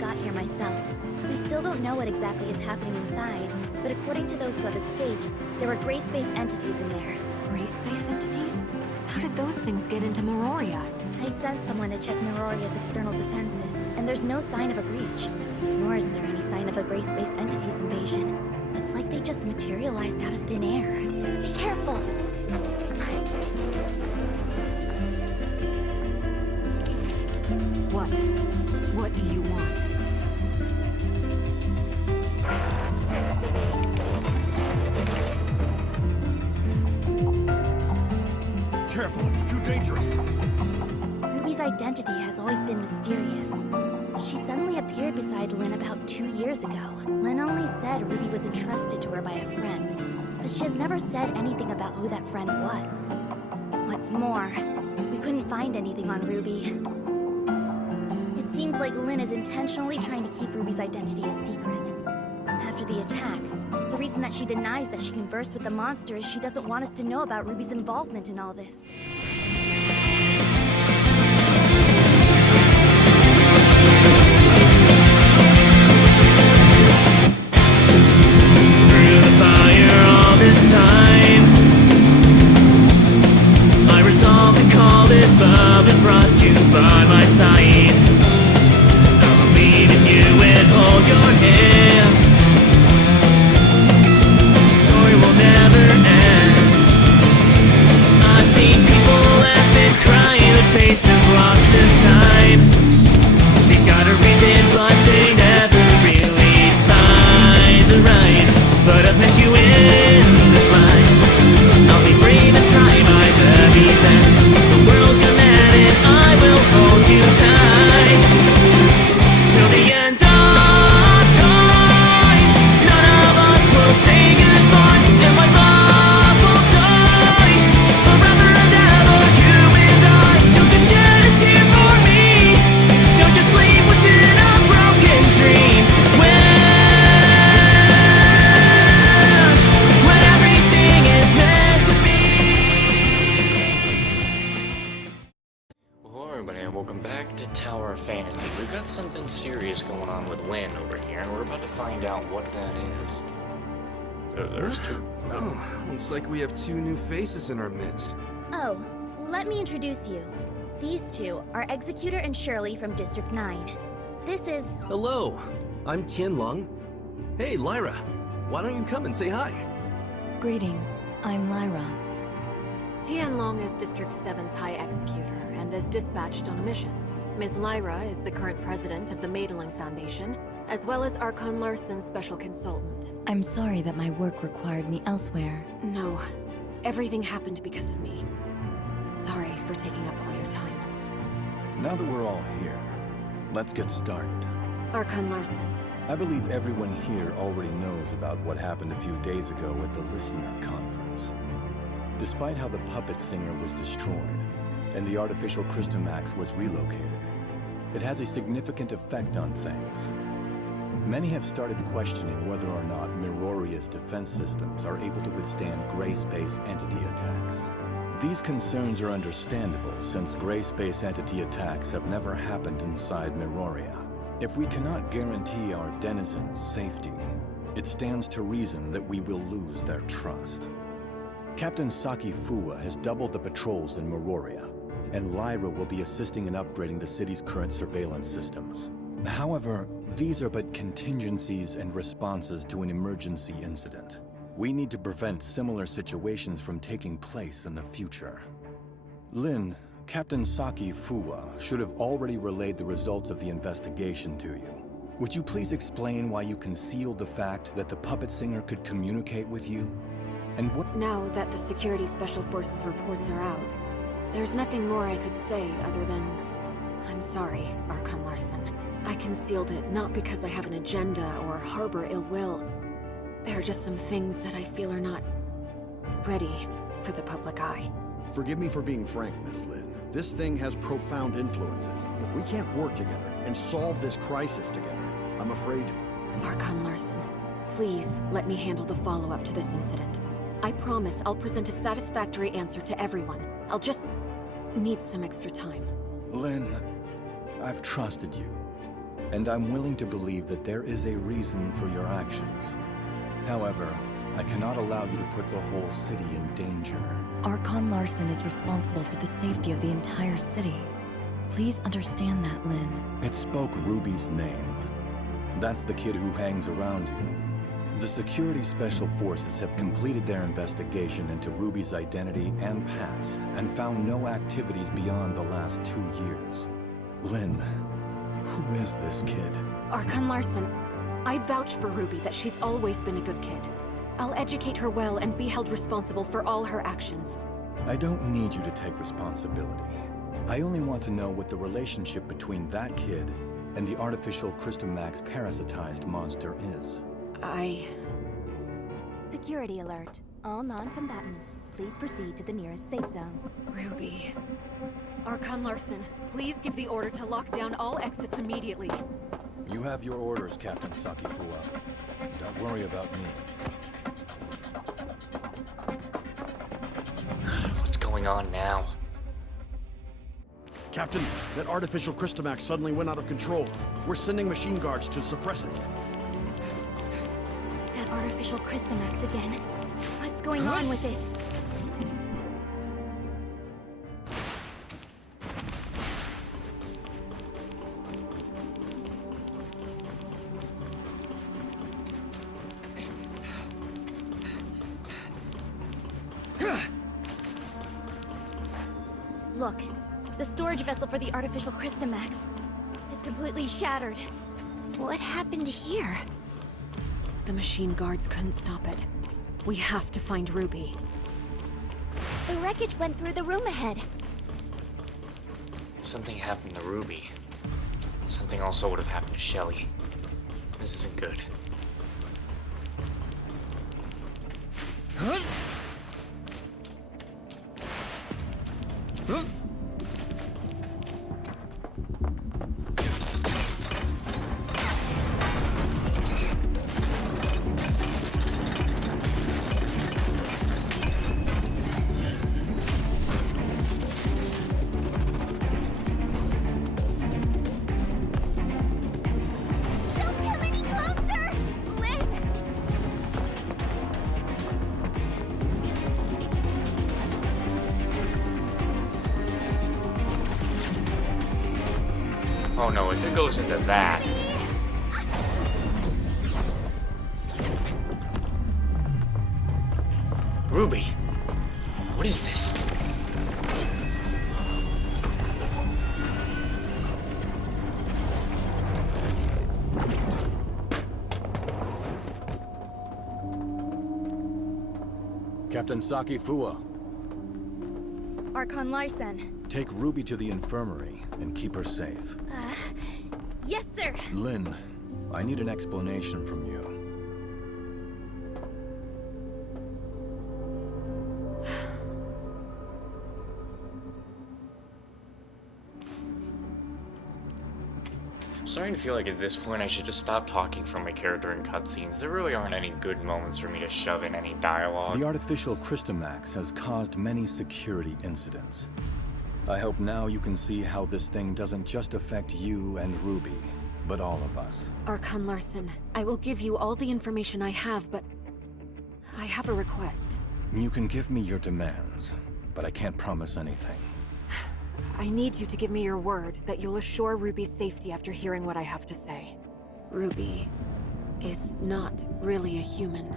got here myself. We still don't know what exactly is happening inside, but according to those who have escaped, there were gray space entities in there. Gray space entities? How did those things get into Meroria? I'd sent someone to check Meroria's external defenses, and there's no sign of a breach. Nor is there any sign of a gray space entities invasion. It's like they just materialized out of thin air. Be careful! What? What do you want? Careful, it's too dangerous. Ruby's identity has always been mysterious. She suddenly appeared beside Lynn about 2 years ago. Lynn only said Ruby was entrusted to her by a friend, but she has never said anything about who that friend was. What's more, we couldn't find anything on Ruby. It seems like Lynn is intentionally trying to keep Ruby's identity a secret. After the attack, the reason that she denies that she conversed with the monster is she doesn't want us to know about Ruby's involvement in all this. Through the fire all this time, I resolved to call it love and brought you by my side. I'll believe in you and hold your hand. The story will never end. I've seen people laugh and cry with faces lost in time. They got a reason, but they never really find the right. But I've met you in this life. I'll be brave and try my very best. The world's gone mad and I will hold you tight till the end of time. None of us will say goodbye, and my love will die forever and ever. You and I. Don't just shed a tear for me. Don't just sleep within a broken dream. When everything is meant to be. Hello everybody and welcome back to Tower of Fantasy. We've got something serious going on with Lynn over here and we're about to find out what that is. There's two. Oh, looks like we have two new faces in our midst. Oh, let me introduce you. These two are Executor and Shirley from District 9. This is... Hello, I'm Tianlong. Hey, Lyra, why don't you come and say hi? Greetings, I'm Lyra. Tianlong is District 7's High Executor and is dispatched on a mission. Ms. Lyra is the current president of the Madeline Foundation, as well as Archon Larson's special consultant. I'm sorry that my work required me elsewhere. No, everything happened because of me. Sorry for taking up all your time. Now that we're all here, let's get started. Archon Larson. I believe everyone here already knows about what happened a few days ago at the Listener Conference. Despite how the puppet singer was destroyed, and the artificial Christomax was relocated, it has a significant effect on things. Many have started questioning whether or not Meroria's defense systems are able to withstand gray space entity attacks. These concerns are understandable since gray space entity attacks have never happened inside Meroria. If we cannot guarantee our denizens' safety, it stands to reason that we will lose their trust. Captain Saki Fuwa has doubled the patrols in Meroria, and Lyra will be assisting in upgrading the city's current surveillance systems. However, these are but contingencies and responses to an emergency incident. We need to prevent similar situations from taking place in the future. Lynn, Captain Saki Fuwa should have already relayed the results of the investigation to you. Would you please explain why you concealed the fact that the puppet singer could communicate with you? And what— Now that the Security Special Forces reports are out, there's nothing more I could say other than... I'm sorry, Archon Larson. I concealed it not because I have an agenda or harbor ill will. There are just some things that I feel are not ready for the public eye. Forgive me for being frank, Miss Lynn. This thing has profound influences. If we can't work together and solve this crisis together, I'm afraid... Archon Larson, please let me handle the follow-up to this incident. I promise I'll present a satisfactory answer to everyone. I'll just need some extra time. Lynn, I've trusted you. and I'm willing to believe that there is a reason for your actions. However, I cannot allow you to put the whole city in danger. Archon Larson is responsible for the safety of the entire city. Please understand that, Lynn. It spoke Ruby's name. That's the kid who hangs around you. The Security Special Forces have completed their investigation into Ruby's identity and past, and found no activities beyond the last 2 years. Lynn, who is this kid? Archon Larson, I vouch for Ruby that she's always been a good kid. I'll educate her well and be held responsible for all her actions. I don't need you to take responsibility. I only want to know what the relationship between that kid and the artificial Christomax parasitized monster is. Security alert. All non-combatants, please proceed to the nearest safe zone. Ruby. Archon Larson, please give the order to lock down all exits immediately. You have your orders, Captain Sakifua. Don't worry about me. What's going on now? Captain, that artificial Christomax suddenly went out of control. We're sending machine guards to suppress it. That artificial Christomax again. What's going on with it? Look, the storage vessel for the artificial Christomax. It's completely shattered. What happened here? The machine guards couldn't stop it. We have to find Ruby. The wreckage went through the room ahead. If something happened to Ruby, something also would have happened to Shelly. This isn't good. Oh no, if it goes into that... Ruby! What is this? Captain Sakifua, Archon Larson. take Ruby to the infirmary and keep her safe. Yes, sir. Lynn, I need an explanation from you. I'm starting to feel like at this point I should just stop talking for my character in cutscenes. There really aren't any good moments for me to shove in any dialogue. The artificial Christomax has caused many security incidents. I hope now you can see how this thing doesn't just affect you and Ruby, but all of us. Archon Larson, I will give you all the information I have, but I have a request. You can give me your demands, but I can't promise anything. I need you to give me your word that you'll assure Ruby's safety after hearing what I have to say. Ruby is not really a human.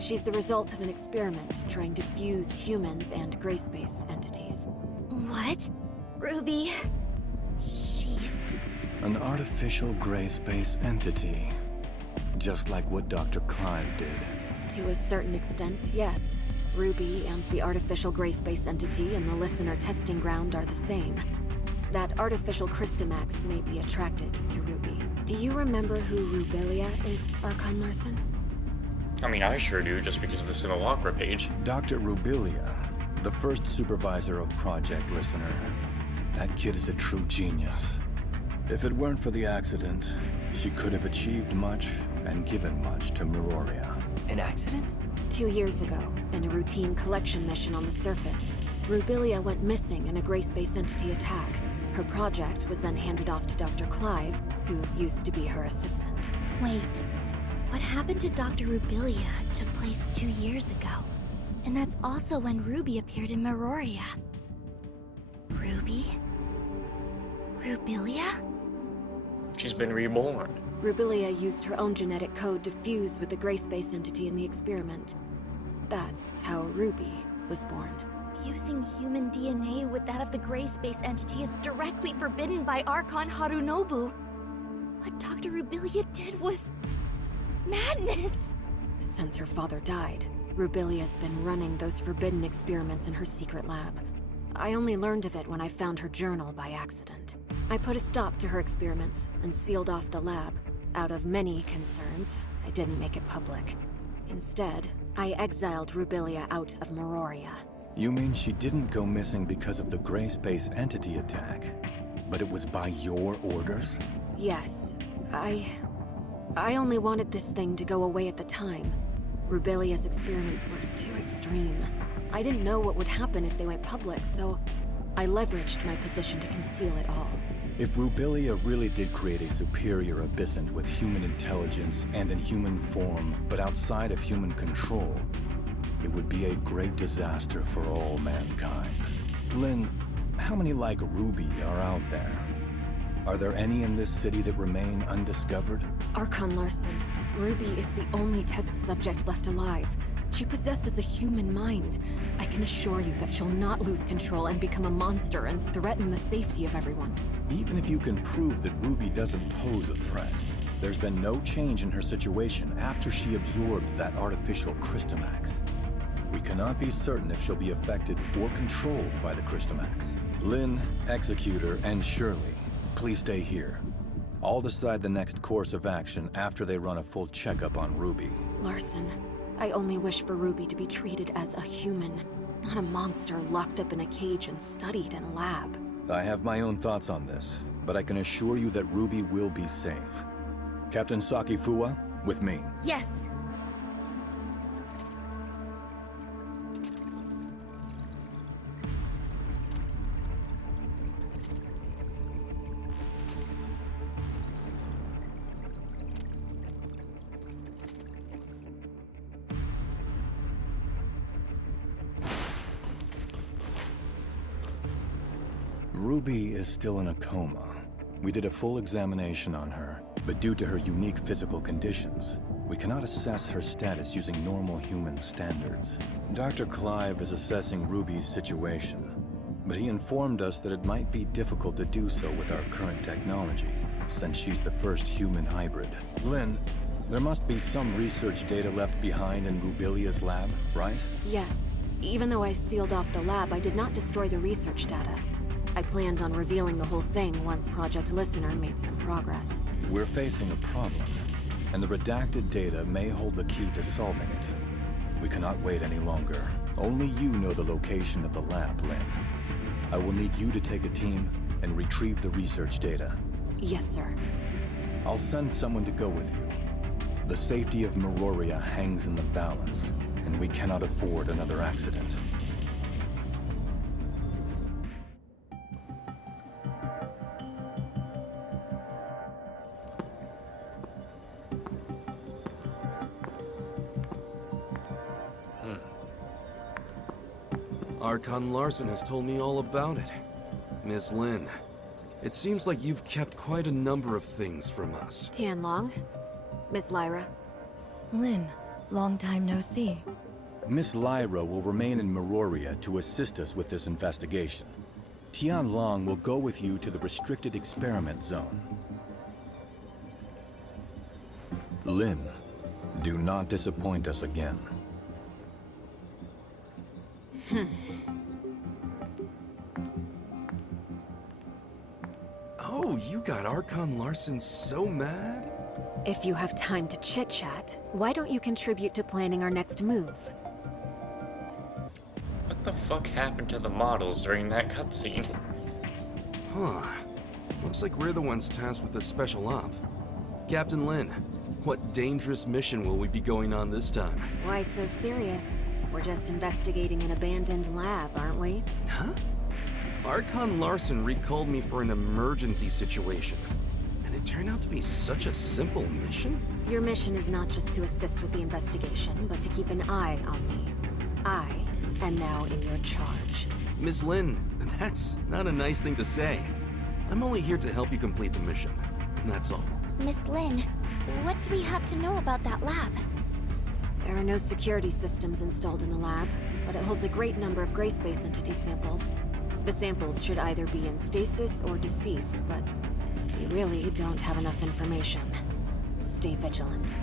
She's the result of an experiment trying to fuse humans and gray space entities. What? Ruby... She's... An artificial gray space entity. Just like what Dr. Clive did. To a certain extent, yes. Ruby and the artificial gray space entity in the listener testing ground are the same. That artificial Christomax may be attracted to Ruby. Do you remember who Rubilia is, Archon Larson? I mean, I sure do, just because of the Simulacra page. Dr. Rubilia, the first supervisor of Project Listener. That kid is a true genius. If it weren't for the accident, she could have achieved much and given much to Meroria. An accident? 2 years ago, in a routine collection mission on the surface, Rubilia went missing in a gray space entity attack. Her project was then handed off to Dr. Clive, who used to be her assistant. Wait, what happened to Dr. Rubilia took place 2 years ago. And that's also when Ruby appeared in Meroria. Ruby? Rubilia? She's been reborn. Rubilia used her own genetic code to fuse with the gray space entity in the experiment. That's how Ruby was born. Fusing human DNA with that of the gray space entity is directly forbidden by Archon Harunobu. What Dr. Rubilia did was... madness! Since her father died, Rubilia's been running those forbidden experiments in her secret lab. I only learned of it when I found her journal by accident. I put a stop to her experiments and sealed off the lab. Out of many concerns, I didn't make it public. Instead, I exiled Rubilia out of Meroria. You mean she didn't go missing because of the gray space entity attack? But it was by your orders? Yes. I only wanted this thing to go away at the time. Rubilia's experiments were too extreme. I didn't know what would happen if they went public, so I leveraged my position to conceal it all. If Rubilia really did create a superior abyssant with human intelligence and in human form, but outside of human control, it would be a great disaster for all mankind. Lynn, how many like Ruby are out there? Are there any in this city that remain undiscovered? Archon Larson, Ruby is the only test subject left alive. She possesses a human mind. I can assure you that she'll not lose control and become a monster and threaten the safety of everyone. Even if you can prove that Ruby doesn't pose a threat, there's been no change in her situation after she absorbed that artificial Crystamax. We cannot be certain if she'll be affected or controlled by the Crystamax. Lynn, Executor, and Shirley, please stay here. I'll decide the next course of action after they run a full checkup on Ruby. Larson, I only wish for Ruby to be treated as a human, not a monster locked up in a cage and studied in a lab. I have my own thoughts on this, but I can assure you that Ruby will be safe. Captain Sakifua, with me. Yes. Ruby is still in a coma. We did a full examination on her, but due to her unique physical conditions, we cannot assess her status using normal human standards. Dr. Clive is assessing Ruby's situation, but he informed us that it might be difficult to do so with our current technology, since she's the first human hybrid. Lynn, there must be some research data left behind in Rubilia's lab, right? Yes. Even though I sealed off the lab, I did not destroy the research data. I planned on revealing the whole thing once Project Listener made some progress. We're facing a problem, and the redacted data may hold the key to solving it. We cannot wait any longer. Only you know the location of the lab, Lynn. I will need you to take a team and retrieve the research data. Yes, sir. I'll send someone to go with you. The safety of Meroria hangs in the balance, and we cannot afford another accident. Archon Larson has told me all about it. Miss Lynn, it seems like you've kept quite a number of things from us. Tianlong, Miss Lyra. Lynn, long time no see. Miss Lyra will remain in Meroria to assist us with this investigation. Tianlong will go with you to the restricted experiment zone. Lynn, do not disappoint us again. Oh, you got Archon Larson so mad? If you have time to chit-chat, why don't you contribute to planning our next move? What the fuck happened to the models during that cutscene? Huh. Looks like we're the ones tasked with this special op. Captain Lynn, what dangerous mission will we be going on this time? Why so serious? We're just investigating an abandoned lab, aren't we? Huh? Archon Larson recalled me for an emergency situation. And it turned out to be such a simple mission? Your mission is not just to assist with the investigation, but to keep an eye on me. I am now in your charge. Ms. Lin, that's not a nice thing to say. I'm only here to help you complete the mission. That's all. Miss Lin, what do we have to know about that lab? There are no security systems installed in the lab, but it holds a great number of gray space entity samples. The samples should either be in stasis or deceased, but we really don't have enough information. Stay vigilant.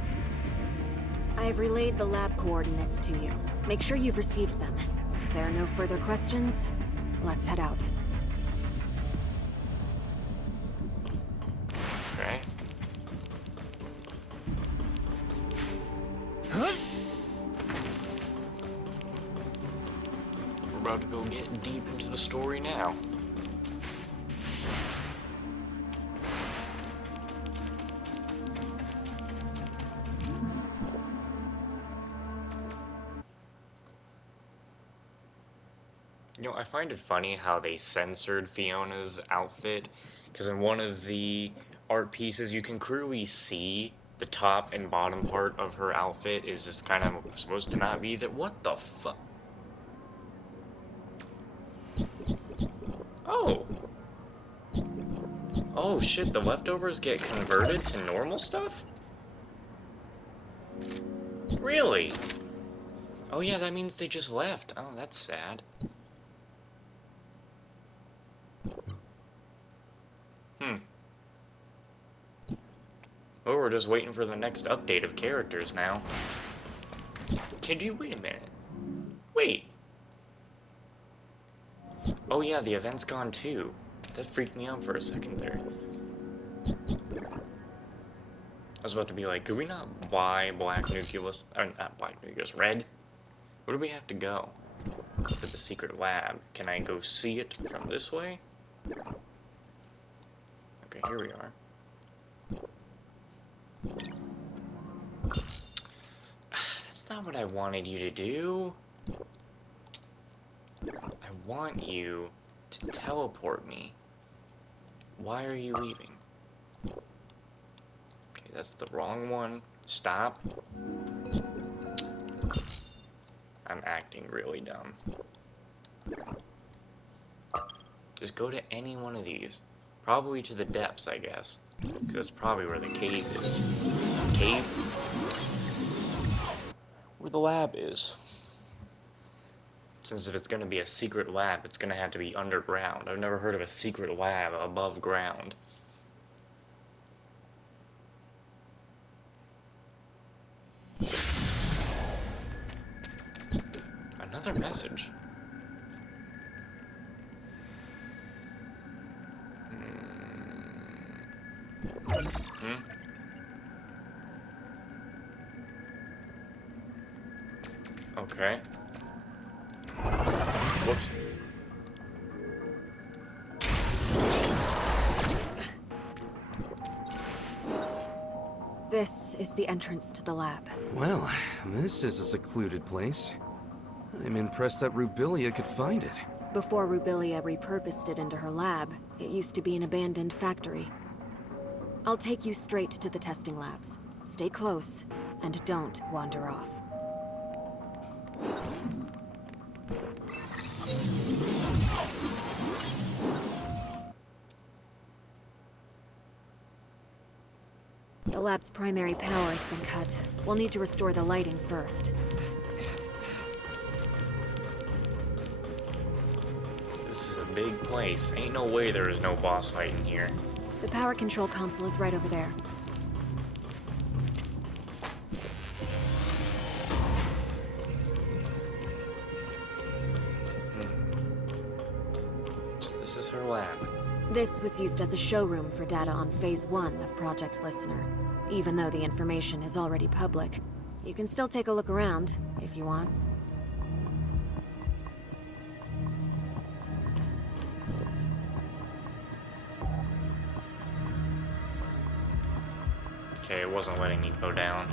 I have relayed the lab coordinates to you. Make sure you've received them. If there are no further questions, let's head out. Okay. We're about to go get deep into the story now. You know, I find it funny how they censored Fiona's outfit, because in one of the art pieces you can clearly see the top and bottom part of her outfit is just kind of supposed to not be that. What the fuck? Oh! Oh shit, the leftovers get converted to normal stuff? Really? Oh yeah, that means they just left. Oh, that's sad. Oh, we're just waiting for the next update of characters now. Kid, you wait a minute. Wait. Oh yeah, the event's gone too. That freaked me out for a second there. I was about to be like, could we not buy Black Nucleus? Or not Black Nucleus, Red? Where do we have to go? To the secret lab. Can I go see it from this way? Okay, here we are. That's not what I wanted you to do. I want you to teleport me. Why are you leaving? Okay, that's the wrong one. Stop. I'm acting really dumb. Just go to any one of these. Probably to the depths, I guess. Because that's probably where the cave is. Cave? Where the lab is. Since if it's going to be a secret lab, it's going to have to be underground. I've never heard of a secret lab above ground. Another message. Okay. Whoops. This is the entrance to the lab. Well, this is a secluded place. I'm impressed that Rubilia could find it. Before Rubilia repurposed it into her lab, it used to be an abandoned factory. I'll take you straight to the testing labs. Stay close, and don't wander off. The lab's primary power has been cut. We'll need to restore the lighting first. This is a big place. Ain't no way there is no boss fight in here. The power control console is right over there. So this is her lab. This was used as a showroom for data on Phase 1 of Project Listener. Even though the information is already public, you can still take a look around, if you want. Okay, it wasn't letting me go down.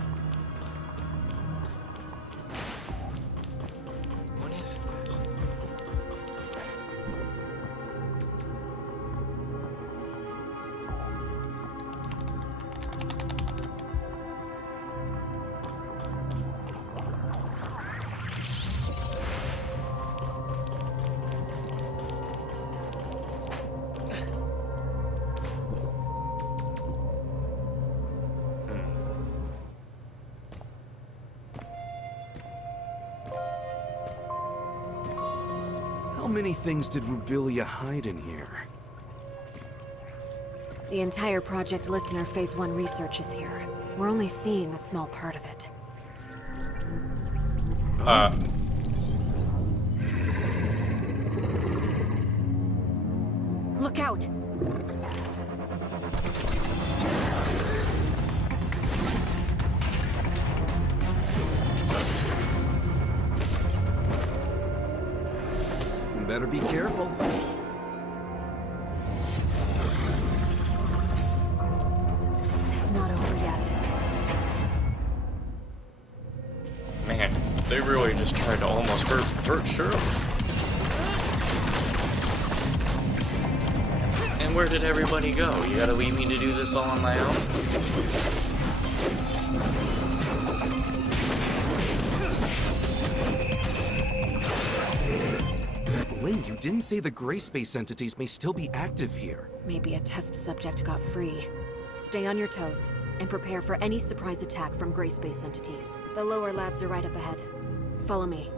What is this? How many things did Rubilia hide in here? The entire Project Listener Phase 1 research is here. We're only seeing a small part of it. Look out! Better be careful. It's not over yet. Man, they really just tried to almost hurt Shirley. And where did everybody go? You gotta leave me to do this all on my own? Lynn, you didn't say the gray space entities may still be active here. Maybe a test subject got free. Stay on your toes, and prepare for any surprise attack from gray space entities. The lower labs are right up ahead. Follow me.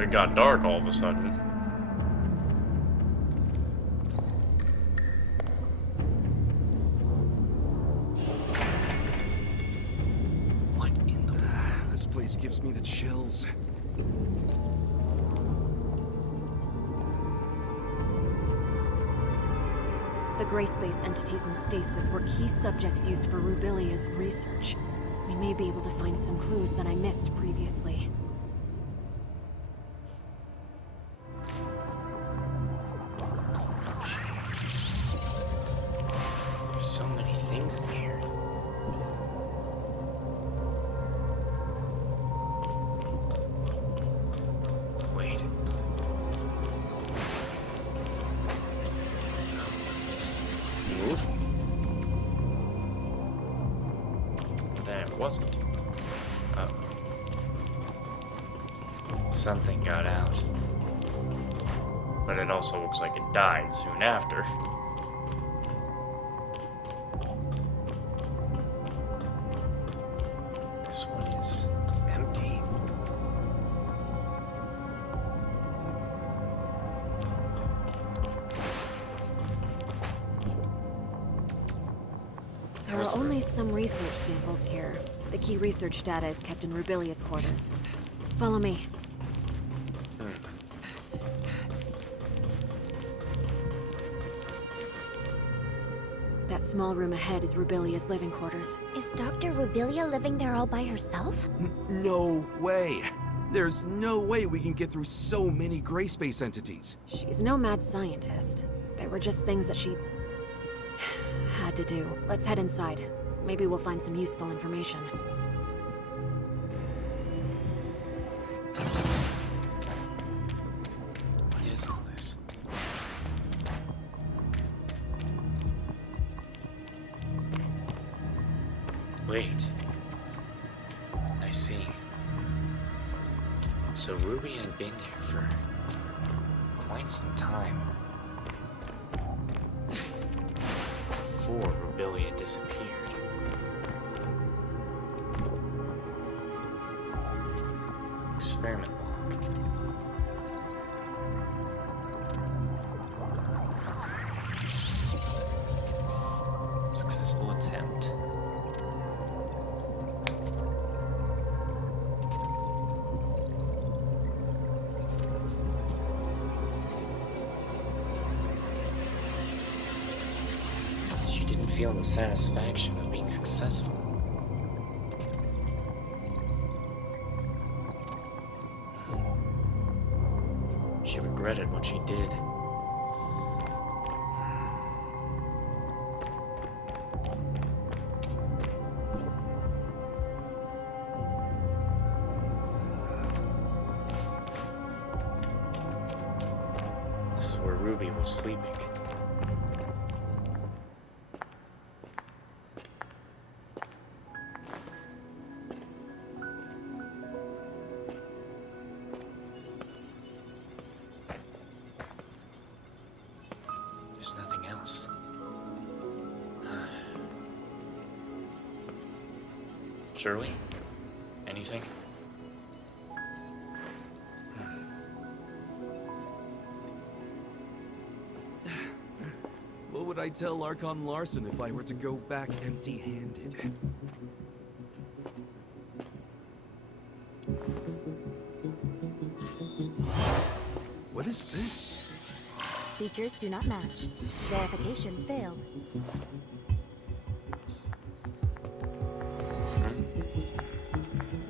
It got dark all of a sudden. What in the... This place gives me the chills. The gray space entities in stasis were key subjects used for Rubilia's research. We may be able to find some clues that I missed previously. There's so many things in here. Wait. Let's move. Then it wasn't. Something got out. But it also looks like it died soon after. This one is empty. There are only some research samples here. The key research data is kept in Rubilia's quarters. Follow me. That small room ahead is Rubilia's living quarters. Is Dr. Rubilia living there all by herself? No way. There's no way we can get through so many gray space entities. She's no mad scientist. There were just things that she had to do. Let's head inside. Maybe we'll find some useful information. What is all this? Wait. I see. So Ruby had been here for quite some time. Before Rubilia disappeared. Experiment log. Successful attempt. She didn't feel the satisfaction of being successful. She regretted what she did. This is where Ruby was sleeping. Surely? Anything? What would I tell Archon Larson if I were to go back empty-handed? What is this? Features do not match. Verification failed.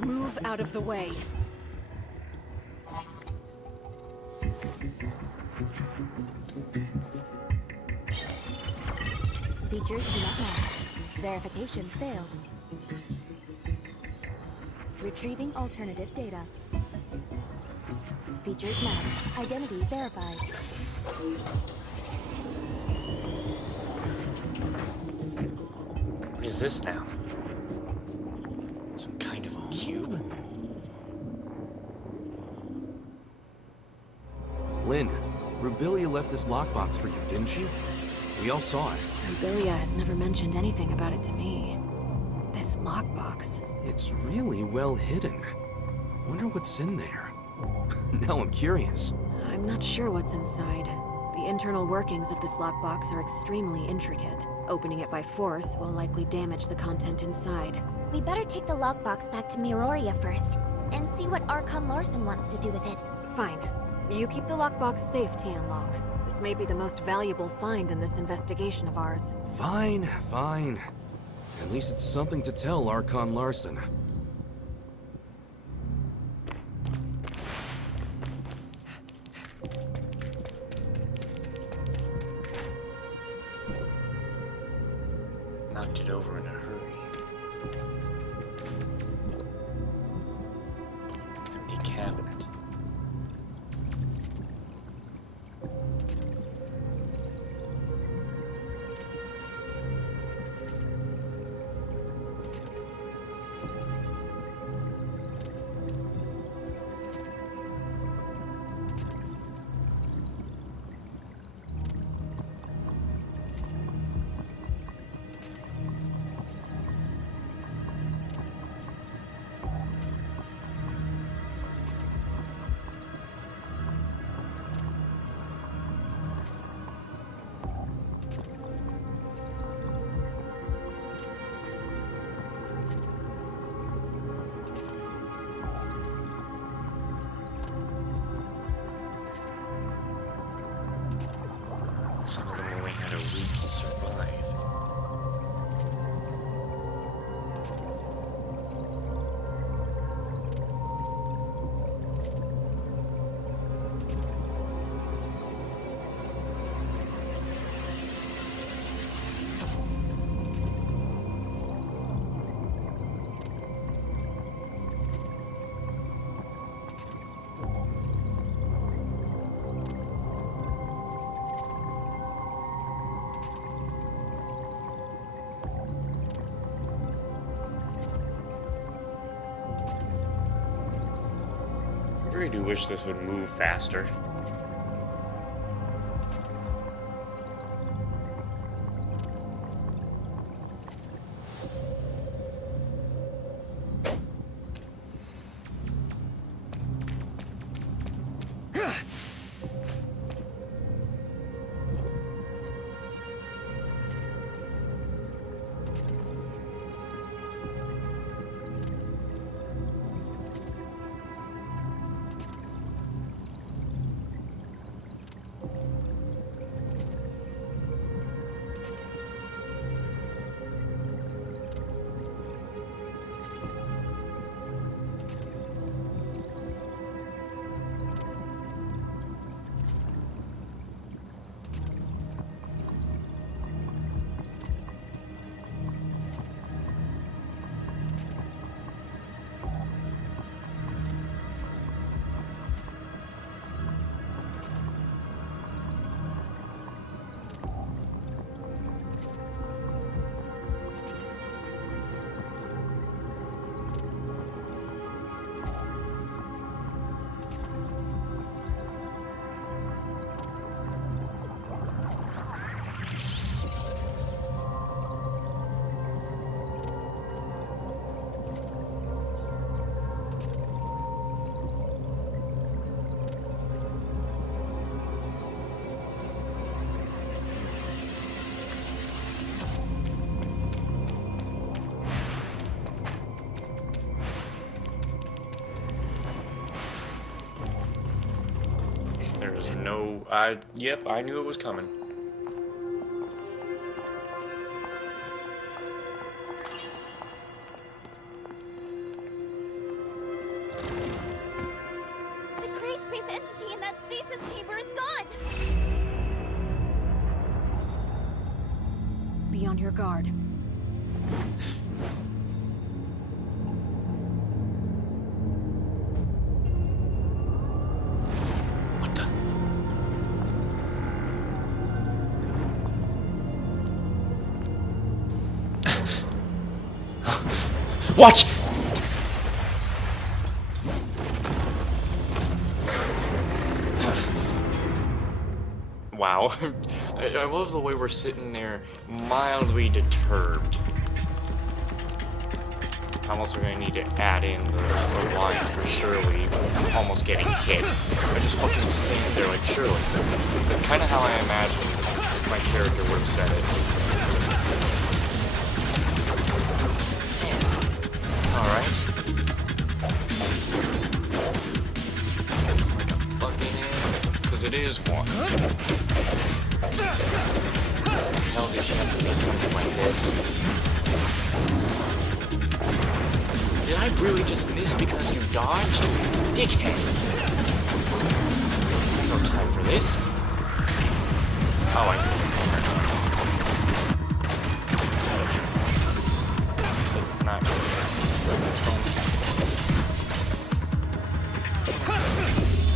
Move out of the way. Features do not match. Verification failed. Retrieving alternative data. Features match. Identity verified. What is this now? Some kind of cube? Lynn, Rubilia left this lockbox for you, didn't she? We all saw it. Rubilia has never mentioned anything about it to me. This lockbox. It's really well hidden. Wonder what's in there. Now I'm curious. I'm not sure what's inside. The internal workings of this lockbox are extremely intricate. Opening it by force will likely damage the content inside. We better take the lockbox back to Miroria first, and see what Archon Larson wants to do with it. Fine. You keep the lockbox safe, Tianlong. This may be the most valuable find in this investigation of ours. Fine, fine. At least it's something to tell Archon Larson. Knocked it over in a hurry. Empty cabinet. Some of them only had a week to survive. I really do wish this would move faster. No, yep, I knew it was coming. The gray space entity in that stasis chamber is gone! Be on your guard. What the? Watch! Wow. I love the way we're sitting there, mildly deterred. I'm also going to need to add in the line for Shirley almost getting hit. I just fucking stand there like Shirley. That's kind of how I imagined my character would have said it. Alright. It's like a fucking in, because it is one. Hell, did she have to make something like this? Did I really just miss because you dodged? Dickhead! No time for this. Oh, I know. It's not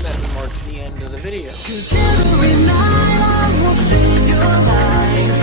that marks the end of the video. 'Cause every night I will save your life.